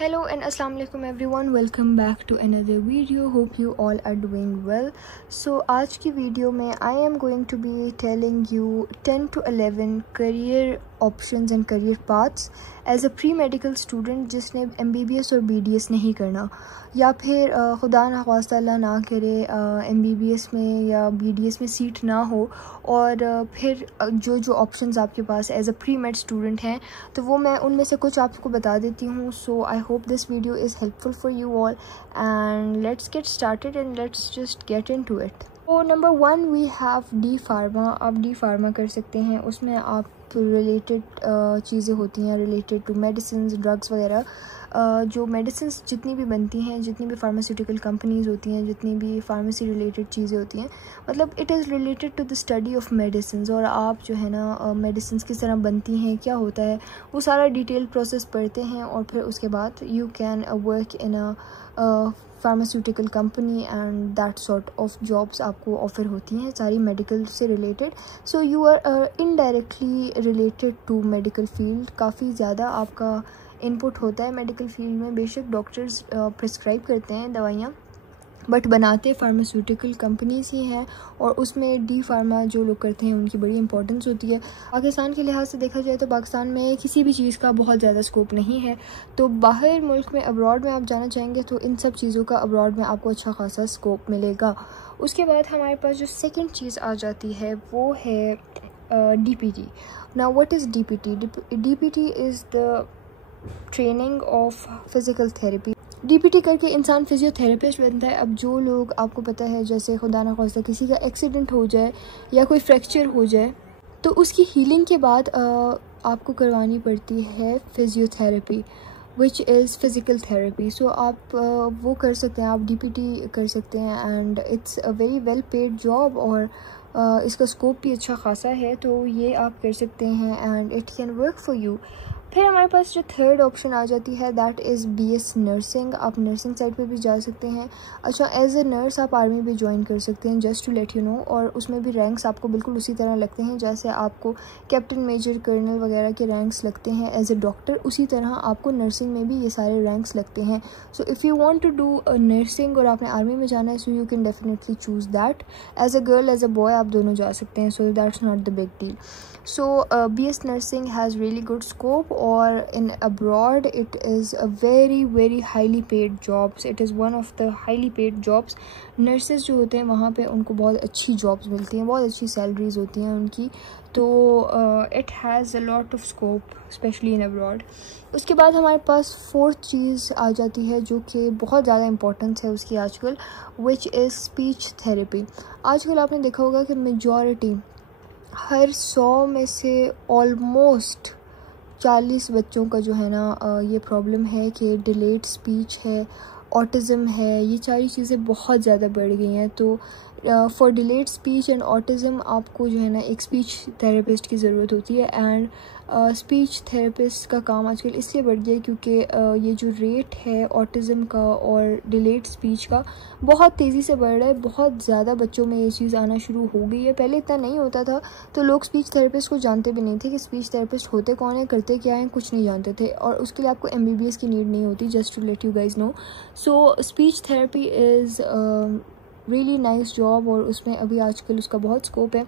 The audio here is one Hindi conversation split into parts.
Hello and assalamu alaikum everyone, welcome back to another video. Hope you all are doing well. So आज की वीडियो में I am going to be telling you 10 to 11 career options and career paths as a pre-medical student जिसने MBBS और BDS नहीं करना, या फिर खुदा ना ख्वास्ता अल्लाह ना करे MBBS में या BDS में सीट ना हो और फिर जो ऑप्शंस आपके पास as a premed student हैं तो वो मैं उनमें से कुछ आपको बता देती हूँ. So I hope this video is helpful for you all and let's get started and let's just get into it. तो number 1 we have D pharma. आप डी फार्मा कर सकते हैं. उसमें आप रिलेटेड चीज़ें होती हैं रिलेटेड टू मेडिसिन ड्रग्स वगैरह. जो मेडिसिन जितनी भी बनती हैं, जितनी भी फार्मास्यूटिकल कंपनीज़ होती हैं, जितनी भी फार्मेसी रिलेटेड चीज़ें होती हैं, मतलब it is related to the study of medicine. और आप जो है ना मेडिसिन किस तरह बनती हैं, क्या होता है, वो सारा डिटेल प्रोसेस पढ़ते हैं और फिर उसके बाद you can work in a pharmaceutical company and that sort of jobs आपको ऑफ़र होती हैं सारी मेडिकल से related. So you are indirectly related to medical field. काफ़ी ज़्यादा आपका इनपुट होता है मेडिकल फील्ड में. बेशक डॉक्टर्स प्रिस्क्राइब करते हैं दवाइयाँ, बट बनाते फार्मास्यूटिकल कंपनीज ही हैं और उसमें डी फार्मा जो लोग करते हैं उनकी बड़ी इंपॉर्टेंस होती है. पाकिस्तान के लिहाज से देखा जाए तो पाकिस्तान में किसी भी चीज़ का बहुत ज़्यादा स्कोप नहीं है. तो बाहर मुल्क में अब्रॉड में आप जाना चाहेंगे तो इन सब चीज़ों का अब्रॉड में आपको अच्छा खासा स्कोप मिलेगा. उसके बाद हमारे पास जो सेकेंड चीज़ आ जाती है वो है DPT. Now what is DPT? DPT is the training of physical therapy. DPT करके इंसान फिजियोथेरेपिस्ट बनता है. अब जो लोग, आपको पता है, जैसे खुदा ना ख्वास्ता किसी का एक्सीडेंट हो जाए या कोई फ्रैक्चर हो जाए तो उसकी हीलिंग के बाद आपको करवानी पड़ती है physiotherapy which is physical therapy. So आप वो कर सकते हैं, आप DPT कर सकते हैं and it's a very well paid job और इसका स्कोप भी अच्छा खासा है. तो ये आप कर सकते हैं and it can work for you. फिर हमारे पास जो थर्ड ऑप्शन आ जाती है दैट इज़ BS नर्सिंग. आप नर्सिंग साइड पे भी जा सकते हैं. अच्छा, एज ए नर्स आप आर्मी भी ज्वाइन कर सकते हैं, just to let you know. और उसमें भी रैंक्स आपको बिल्कुल उसी तरह लगते हैं जैसे आपको कैप्टन मेजर कर्नल वगैरह के रैंक्स लगते हैं एज ए डॉक्टर, उसी तरह आपको नर्सिंग में भी ये सारे रैंक्स लगते हैं. So if you want to do nursing और आपने आर्मी में जाना है so you can definitely choose that. As a girl as a boy आप दोनों जा सकते हैं. So that's not the big deal. So BS nursing has really good scope, or in abroad it is a very highly paid jobs. It is one of the highly paid jobs. nurses जो होते हैं वहाँ पे उनको बहुत अच्छी jobs मिलती हैं, बहुत अच्छी salaries होती हैं उनकी. तो it has a lot of scope especially in abroad. उसके बाद हमारे पास फोर्थ चीज़ आ जाती है जो कि बहुत ज़्यादा इम्पोर्टेंस है उसकी आजकल, which is speech therapy. आजकल आपने देखा होगा कि majority हर 100 में से ऑलमोस्ट 40 बच्चों का जो है ना ये प्रॉब्लम है कि डिलेड स्पीच है, ऑटिज़म है. ये सारी चीज़ें बहुत ज़्यादा बढ़ गई हैं. तो for delayed speech and autism आपको जो है ना एक स्पीच थेरेपिस्ट की ज़रूरत होती है. एंड स्पीच थेरेपिस्ट का काम आजकल इसलिए बढ़ गया क्योंकि ये जो रेट है ऑटिज़म का और डिलेड स्पीच का बहुत तेज़ी से बढ़ रहा है. बहुत ज़्यादा बच्चों में ये चीज़ आना शुरू हो गई है. पहले इतना नहीं होता था, तो लोग स्पीच थेरेपिस्ट को जानते भी नहीं थे कि स्पीच थेरेपिस्ट होते कौन है, करते क्या हैं, कुछ नहीं जानते थे. और उसके लिए आपको MBBS की नीड नहीं होती, just to let you guys know. So speech therapy is really nice job और उसमें अभी आजकल उसका बहुत स्कोप है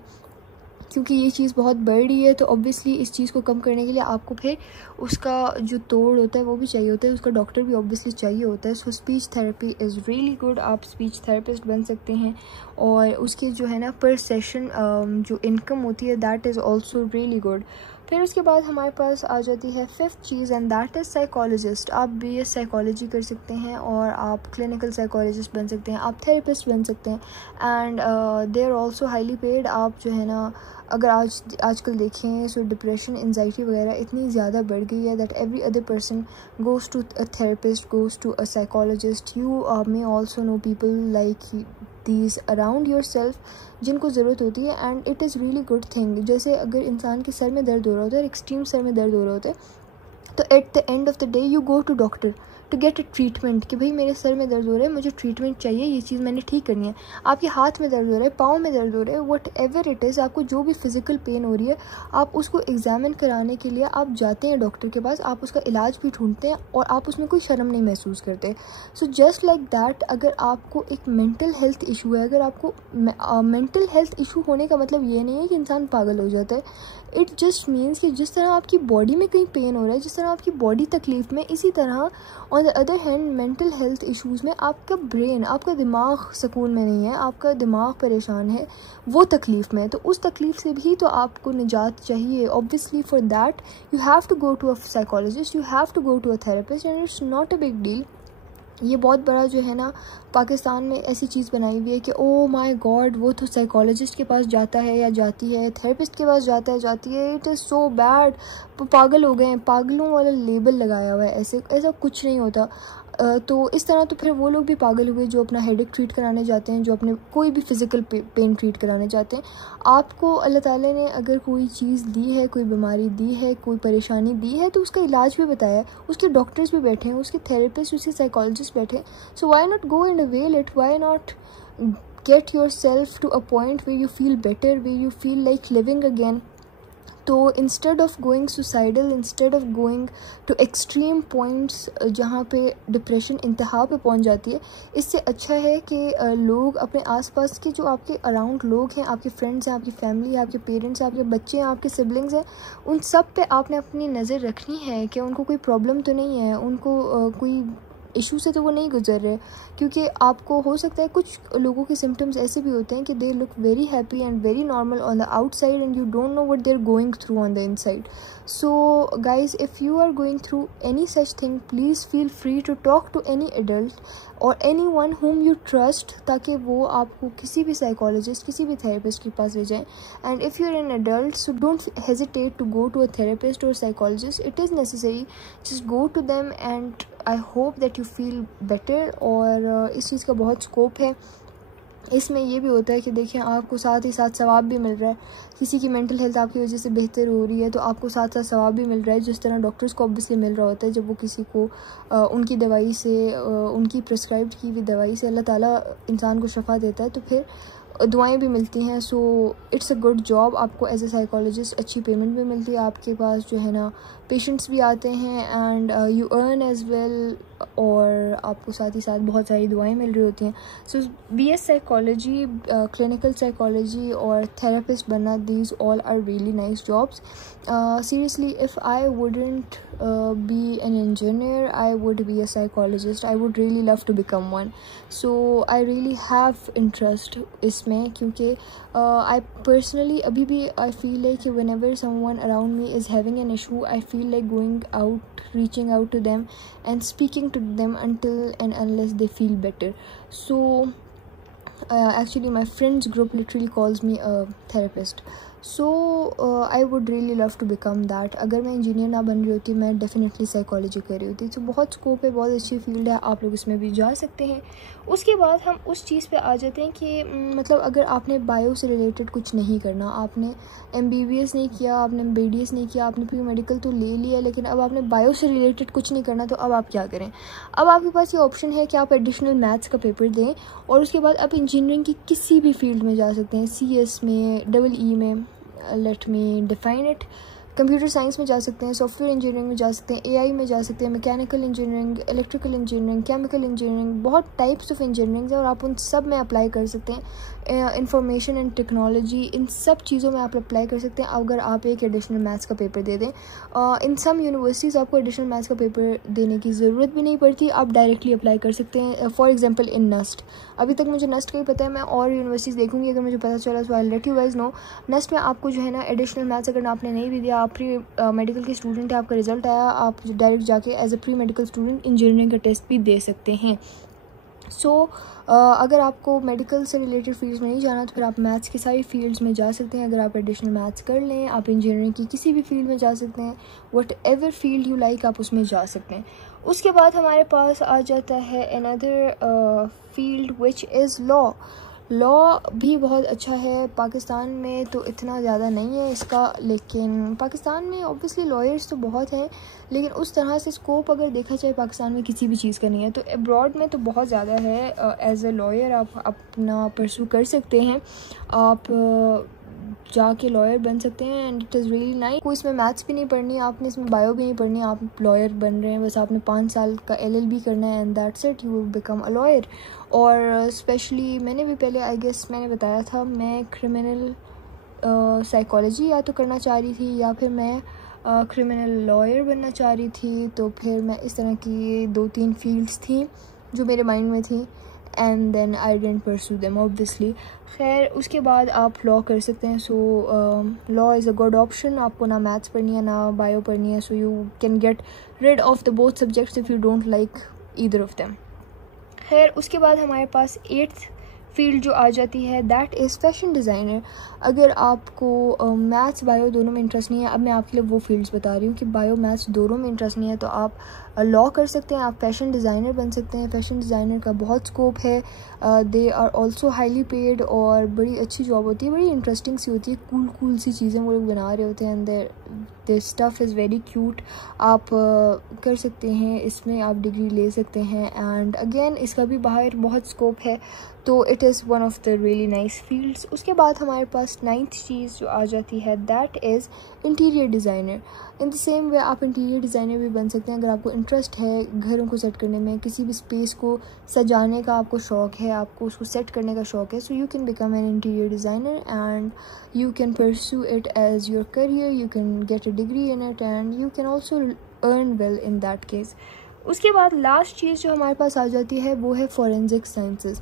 क्योंकि ये चीज़ बहुत बढ़ रही है. तो ऑब्वियसली इस चीज़ को कम करने के लिए आपको फिर उसका जो तोड़ होता है वो भी चाहिए होता है, उसका डॉक्टर भी ऑब्वियसली चाहिए होता है. So speech therapy is really good. आप स्पीच थेरेपिस्ट बन सकते हैं और उसके जो है ना पर सेशन जो इनकम होती है that is also really good. फिर उसके बाद हमारे पास आ जाती है fifth cheese and that is psychologist. आप BS साइकोलॉजी कर सकते हैं और आप क्लिनिकल साइकोलॉजिस्ट बन सकते हैं, आप थेरेपिस्ट बन सकते हैं and they are also highly paid. आप जो है ना अगर आजकल देखें सो डिप्रेशन, एंजाइटी वगैरह इतनी ज़्यादा बढ़ गई है that every other person goes to a therapist, goes to a psychologist. You may also know people like these around yourself जिनको ज़रूरत होती है and it is really good thing. जैसे अगर इंसान के सर में दर्द हो रहा होता है, एक्सट्रीम सर में दर्द हो रहा होता है, तो at the end of the day you go to doctor to get a treatment कि भाई मेरे सर में दर्द हो रहा है, मुझे ट्रीटमेंट चाहिए, ये चीज़ मैंने ठीक करनी है। आपके हाथ में दर्द हो रहा है, पाँव में दर्द हो रहा है, वट एवर इट इज़, आपको जो भी फिज़िकल पेन हो रही है, आप उसको एग्जामिन कराने के लिए आप जाते हैं डॉक्टर के पास, आप उसका इलाज भी ढूंढते हैं और आप उसमें कोई शर्म नहीं महसूस करते। सो जस्ट लाइक दैट, अगर आपको एक मेंटल हेल्थ इशू है, अगर आपको मेंटल हेल्थ इशू होने का मतलब ये नहीं है कि इंसान पागल हो जाता है। इट जस्ट मीन्स कि जिस तरह आपकी बॉडी में कहीं पेन हो रहा है, जिस तरह आपकी बॉडी तकलीफ़ में, इसी तरह on the other hand mental health issues में आपका ब्रेन, आपका दिमाग सुकून में नहीं है, आपका दिमाग परेशान है, वो तकलीफ़ में। तो उस तकलीफ़ से भी तो आपको निजात चाहिए। Obviously for that you have to go to a psychologist, you have to go to a therapist, and it's not a big deal. ये बहुत बड़ा जो है ना पाकिस्तान में ऐसी चीज़ बनाई हुई है कि ओ माय गॉड, वो तो साइकोलॉजिस्ट के पास जाता है या जाती है, थेरेपिस्ट के पास जाता है जाती है, इट इज़ सो बैड, पागल हो गए हैं, पागलों वाला लेबल लगाया हुआ है। ऐसा कुछ नहीं होता। तो इस तरह तो फिर वो लोग भी पागल हुए जो अपना हेडेक ट्रीट कराने जाते हैं, जो अपने कोई भी फ़िज़िकल पेन ट्रीट कराने जाते हैं। आपको अल्लाह ताला ने अगर कोई चीज़ दी है, कोई बीमारी दी है, कोई परेशानी दी है, तो उसका इलाज भी बताया है, उसके डॉक्टर्स भी बैठे हैं, उसके थेरेपिस्ट, उसके साइकोलॉजिस्ट बैठे हैं। So why not go and avail it, why not get yourself to a point where you feel better, where you feel like living again. तो instead of going suicidal, instead of going to extreme points जहाँ पे डिप्रेशन इंतहा पे पहुँच जाती है, इससे अच्छा है कि लोग अपने आसपास के जो आपके अराउंड लोग हैं, आपके फ्रेंड्स हैं, आपकी फैमिली है, आपके पेरेंट्स हैं, आपके बच्चे हैं, आपके सिबलिंग्स हैं, उन सब पे आपने अपनी नज़र रखनी है कि उनको कोई प्रॉब्लम तो नहीं है, उनको कोई इशू से तो वो नहीं गुजर रहे। क्योंकि आपको हो सकता है कुछ लोगों के सिम्टम्स ऐसे भी होते हैं कि they look very happy and very normal on the outside and you don't know what they are going through on the inside. So guys, if you are going through any such thing, please feel free to talk to any adult or anyone whom you trust, ताकि वो आपको किसी भी साइकोलॉजिस्ट, किसी भी थेरेपिस्ट के पास ले जाएं। And if you are an adult, so don't hesitate to go to a therapist or psychologist, it is necessary, just go to them and I hope that you feel better. और इस चीज़ का बहुत स्कोप है। इसमें ये भी होता है कि देखिए, आपको साथ ही साथ सवाब भी मिल रहा है। किसी की मेंटल हेल्थ आपकी वजह से बेहतर हो रही है तो आपको साथ साथ सवाब भी मिल रहा है, जिस तरह डॉक्टर्स को ऑब्वियसली मिल रहा होता है जब वो किसी को उनकी दवाई से, उनकी प्रिस्क्राइब्ड की हुई दवाई से अल्लाह ताला इंसान को शफा देता है, तो फिर दुआएं भी मिलती हैं। So it's a good job. आपको एज ए साइकोलॉजिस्ट अच्छी पेमेंट भी मिलती है, आपके पास जो है ना पेशेंट्स भी आते हैं and you earn as well, और आपको साथ ही साथ बहुत सारी दुआएं मिल रही होती हैं। So BS psychology, clinical psychology और थेरेपिस्ट बनना, these all are really nice jobs. Seriously, if I wouldn't be an engineer, I would be a psychologist. I would really love to become one. So I really have interest इसमें, क्योंकि I personally अभी भी I feel like whenever someone around me is having an issue, I feel like going out, reaching out to them and speaking to them until and unless they feel better. So actually my friends group literally calls me a therapist. So I would really love to become that. अगर मैं इंजीनियर ना बन रही होती, मैं डेफिनेटली साइकोलॉजी कर रही होती। तो बहुत स्कोप है, बहुत अच्छी फील्ड है, आप लोग इसमें भी जा सकते हैं। उसके बाद हम उस चीज़ पे आ जाते हैं कि मतलब अगर आपने बायो से रिलेटेड कुछ नहीं करना, आपने MBBS नहीं किया, आपने BDS नहीं किया, आपने प्री मेडिकल तो ले लिया, लेकिन अब आपने बायो से रिलेटेड कुछ नहीं करना, तो अब आप क्या करें? अब आपके पास ये ऑप्शन है कि आप एडिशनल मैथ्स का पेपर दें और उसके बाद आप इंजीनियरिंग की किसी भी फील्ड में जा सकते हैं। CS में, EE में, let me define it, computer science में जा सकते हैं, सॉफ्टवेयर इंजीनियरिंग में जा सकते हैं, AI में जा सकते हैं, mechanical engineering, electrical engineering, chemical engineering, बहुत टाइप्स ऑफ इंजीनियरिंग है और आप उन सब में अप्लाई कर सकते हैं। इंफॉर्मेशन एंड टेक्नोलॉजी, इन सब चीज़ों में आप अप्लाई कर सकते हैं अगर आप एक एडिशनल मैथ्स का पेपर दे दें। इन सम यूनिवर्सिटीज़ आपको एडिशनल मैथ्स का पेपर देने की ज़रूरत भी नहीं पड़ती, आप डायरेक्टली अप्लाई कर सकते हैं। फॉर एग्जांपल इन NUST, अभी तक मुझे NUST का ही पता है, मैं और यूनिवर्सिटीज़ देखूंगी, अगर मुझे पता चला तो I let you guys know. NUST में आपको जो है ना एडिशनल मैथ्स अगर आपने नहीं भी दिया, आप प्री मेडिकल के स्टूडेंट है, आपका रिजल्ट आया, आप डायरेक्ट जाके as a pre medical student engineering का टेस्ट भी दे सकते हैं। सो अगर आपको मेडिकल से रिलेटेड फील्ड्स में नहीं जाना तो फिर आप मैथ्स की सारी फील्ड्स में जा सकते हैं। अगर आप एडिशनल मैथ्स कर लें, आप इंजीनियरिंग की किसी भी फील्ड में जा सकते हैं, what ever field you like आप उसमें जा सकते हैं। उसके बाद हमारे पास आ जाता है another field which is law. Law भी बहुत अच्छा है। पाकिस्तान में तो इतना ज़्यादा नहीं है इसका, लेकिन पाकिस्तान में ऑब्वियसली लॉयर्स तो बहुत हैं, लेकिन उस तरह से स्कोप अगर देखा जाए पाकिस्तान में किसी भी चीज़ का नहीं है। तो अब्रॉड में तो बहुत ज़्यादा है। एज अ लॉयर आप अपना परसू कर सकते हैं, आप जाके लॉयर बन सकते हैं and it is really nice. कोई इसमें मैथ्स भी नहीं पढ़नी, आपने इसमें बायो भी नहीं पढ़नी, आप लॉयर बन रहे हैं, बस आपने 5 साल का LLB करना है and that's it, you will become a lawyer. और स्पेशली मैंने भी पहले आई गेस मैंने बताया था, मैं क्रिमिनल साइकोलॉजी या तो करना चाह रही थी या फिर मैं क्रिमिनल लॉयर बनना चाह रही थी। तो फिर मैं इस तरह की 2-3 फील्ड्स थी जो मेरे माइंड में थी and then I didn't pursue them obviously. खैर उसके बाद आप लॉ कर सकते हैं। So law is a good option. आपको ना मैथ्स पढ़नी है ना बायो पढ़नी है, so you can get rid of the both subjects if you don't like either of them. खैर उसके बाद हमारे पास 8th फील्ड जो आ जाती है, दैट इज़ फैशन डिज़ाइनर। अगर आपको मैथ्स बायो दोनों में इंटरेस्ट नहीं है, अब मैं आपके लिए वो फील्ड्स बता रही हूँ कि बायो मैथ्स दोनों में इंटरेस्ट नहीं है, तो आप लॉ कर सकते हैं, आप फैशन डिज़ाइनर बन सकते हैं। फैशन डिज़ाइनर का बहुत स्कोप है, they are also highly paid और बड़ी अच्छी जॉब होती है, बड़ी इंटरेस्टिंग सी होती है, कूल सी चीज़ें वो लोग बना रहे होते हैं and their stuff is very cute. आप कर सकते हैं, इसमें आप डिग्री ले सकते हैं एंड अगेन इसका भी बाहर बहुत स्कोप है, तो it is one of the really nice fields. उसके बाद हमारे पास 9th चीज़ जो आ जाती है, that is interior designer. In the same way आप इंटीरियर डिज़ाइनर भी बन सकते हैं अगर आपको इंटरेस्ट है घरों को सेट करने में, किसी भी स्पेस को सजाने का आपको शौक़ है, आपको उसको सेट करने का शौक़ है, so you can become an interior designer and you can pursue it as your career, you can get a degree in it and you can also earn well in that case. उसके बाद लास्ट चीज़ जो हमारे पास आ जाती है वो है forensic sciences,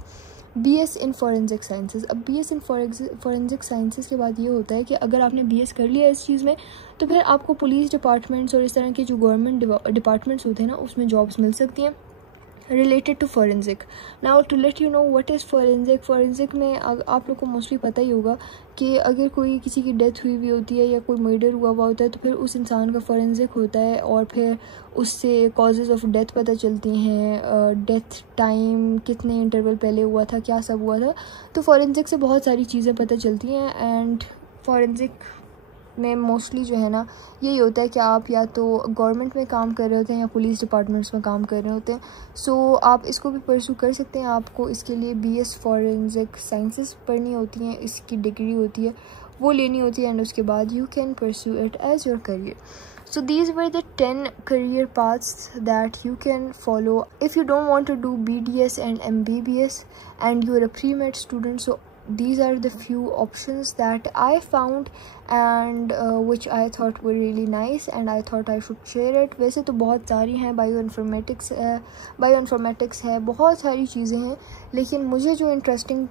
BS in forensic sciences. अब BS इन फॉरेंसिक साइंसेस के बाद ये होता है कि अगर आपने BS कर लिया इस चीज़ में, तो फिर आपको पुलिस डिपार्टमेंट्स और इस तरह के जो गवर्नमेंट डिपार्टमेंट्स होते हैं ना, उसमें जॉब्स मिल सकती हैं related to forensic. Now to let you know what is forensic. Forensic में आप लोग को मोस्टली पता ही होगा कि अगर कोई किसी की डेथ हुई होती है या कोई मर्डर हुआ होता है, तो फिर उस इंसान का फॉरेंसिक होता है और फिर उससे कॉजेज़ ऑफ डेथ पता चलती हैं, डेथ टाइम कितने इंटरवल पहले हुआ था, क्या सब हुआ था। तो फॉरेंसिक से बहुत सारी चीज़ें पता चलती हैं एंड फॉरेंसिक में मोस्टली जो है ना यही होता है कि आप या तो गवर्नमेंट में काम कर रहे होते हैं या पुलिस डिपार्टमेंट्स में काम कर रहे होते हैं। सो आप इसको भी परस्यू कर सकते हैं। आपको इसके लिए BS फॉरेंसिक साइंसेस पढ़नी होती हैं, इसकी डिग्री होती है, वो लेनी होती है एंड उसके बाद you can pursue it as your career. So these were the 10 career paths that you can follow if you don't want to do BDS and MBBS and you're a pre-med student. So these are the few options that I found and which I thought were really nice and I thought I should share it. वैसे तो बहुत सारी हैं, बायोइन्फॉर्मेटिक्स है, बहुत सारी चीज़ें हैं, लेकिन मुझे जो इंटरेस्टिंग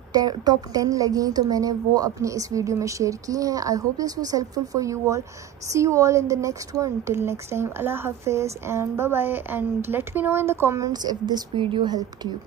टॉप 10 लगी तो मैंने वो अपनी इस वीडियो में शेयर की हैं। I hope this was helpful for you all. See you all in the next one. Till next time, अल्लाह हाफिज़ and bye bye, and let me know in the comments if this video helped you.